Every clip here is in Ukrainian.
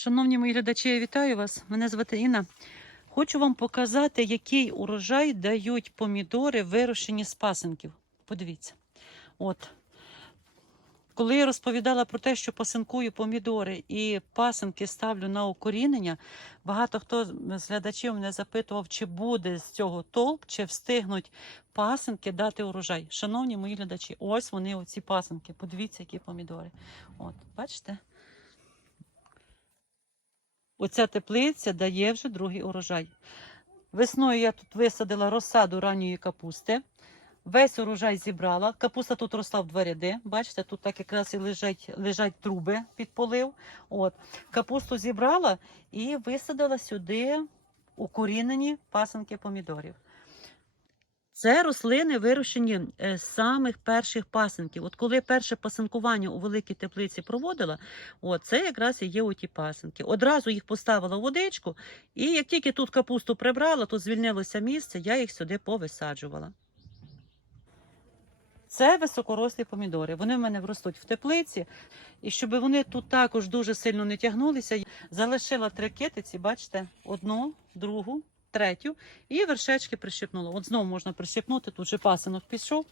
Шановні мої глядачі, я вітаю вас. Мене звати Інна. Хочу вам показати, який урожай дають помідори, вирощені з пасинків. Подивіться. От. Коли я розповідала про те, що пасинкую помідори і пасинки ставлю на укорінення, багато хто з глядачів мене запитував, чи буде з цього толк, чи встигнуть пасинки дати урожай. Шановні мої глядачі, ось вони, оці пасинки. Подивіться, які помідори. От, бачите? Оця теплиця дає вже другий урожай. Весною я тут висадила розсаду ранньої капусти. Весь урожай зібрала. Капуста тут росла в два ряди. Бачите, тут так якраз і лежать, лежать труби під полив. От. Капусту зібрала і висадила сюди укорінені пасанки помідорів. Це рослини вирощені е, з самих перших пасинків. От коли перше пасинкування у великій теплиці проводила, от це якраз і є оті пасинки. Одразу їх поставила в водичку, і як тільки тут капусту прибрала, тут звільнилося місце, я їх сюди повисаджувала. Це високорослі помідори. Вони в мене ростуть в теплиці. І щоб вони тут також дуже сильно не тягнулися, залишила три китиці, бачите, одну, другу, третю, і вершечки прищепнула. От знову можна прищепнути, тут же пасинок пішов.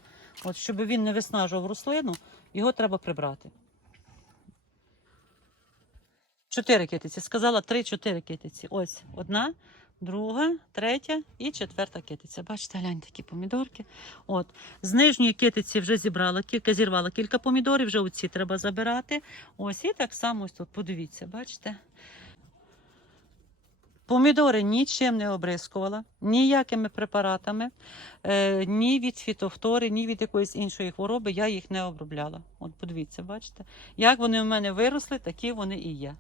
От, щоб він не виснажував рослину, його треба прибрати. Чотири китиці. Сказала три-чотири китиці. Ось одна, друга, третя і четверта китиця. Бачите, гляньте такі помідорки. От. З нижньої китиці вже зібрала кілька, зірвала кілька помідорів, вже оці треба забирати. Ось і так само ось тут, подивіться, бачите. Помідори нічим не обрискувала, ніякими препаратами, е, ні від фітофтори, ні від якоїсь іншої хвороби я їх не обробляла. От подивіться, бачите, як вони в мене виросли, такі вони і є.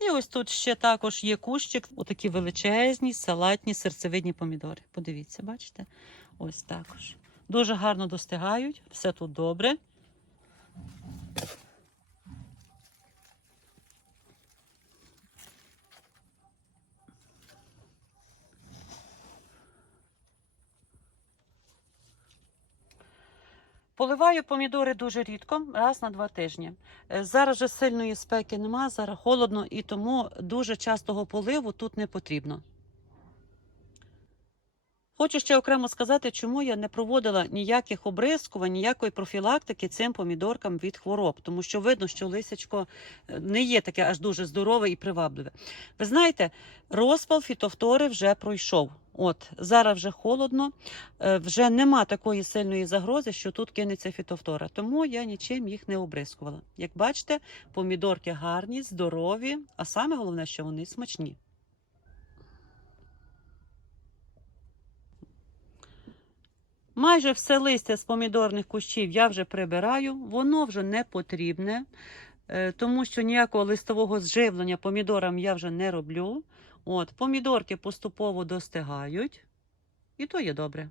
І ось тут ще також є кущик, отакі величезні, салатні, серцевидні помідори. Подивіться, бачите? Ось також. Дуже гарно достигають, все тут добре. Поливаю помідори дуже рідко, раз на два тижні. Е, Зараз же сильної спеки нема, зараз холодно і тому дуже частого поливу тут не потрібно. Хочу ще окремо сказати, чому я не проводила ніяких обрискувань, ніякої профілактики цим помідоркам від хвороб, тому що видно, що лисячко е, не є таке аж дуже здорове і привабливе. Ви знаєте, розпал фітофтори вже пройшов. От зараз вже холодно, е, вже нема такої сильної загрози, що тут кинеться фітофтора. Тому я нічим їх не обрискувала. Як бачите, помідорки гарні, здорові, а саме головне, що вони смачні. Майже все листя з помідорних кущів я вже прибираю, воно вже не потрібне, е, тому що ніякого листового зживлення помідорам я вже не роблю. От, помідорки поступово достигають, і то є добре.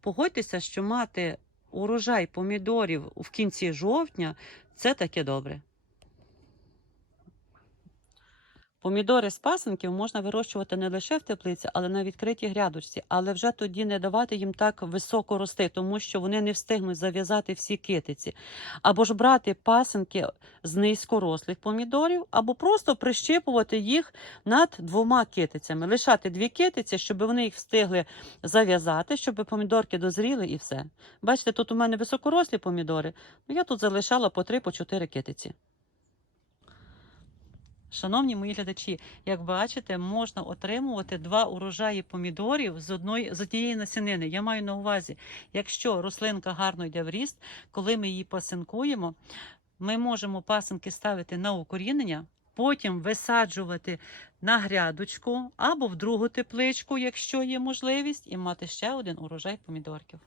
Погодьтеся, що мати урожай помідорів в кінці жовтня це таке добре. Помідори з пасинків можна вирощувати не лише в теплиці, але на відкритій грядочці, але вже тоді не давати їм так високо рости, тому що вони не встигнуть зав'язати всі китиці. Або ж брати пасинки з низькорослих помідорів, або просто прищипувати їх над двома китицями, лишати дві китиці, щоб вони їх встигли зав'язати, щоб помідорки дозріли і все. Бачите, тут у мене високорослі помідори, ну я тут залишала по три, по чотири китиці. Шановні мої глядачі, як бачите, можна отримувати два урожаї помідорів з одної з однієї насінини. Я маю на увазі, якщо рослинка гарно йде в ріст, коли ми її пасинкуємо, ми можемо пасинки ставити на укорінення, потім висаджувати на грядочку або в другу тепличку, якщо є можливість, і мати ще один урожай помідорків.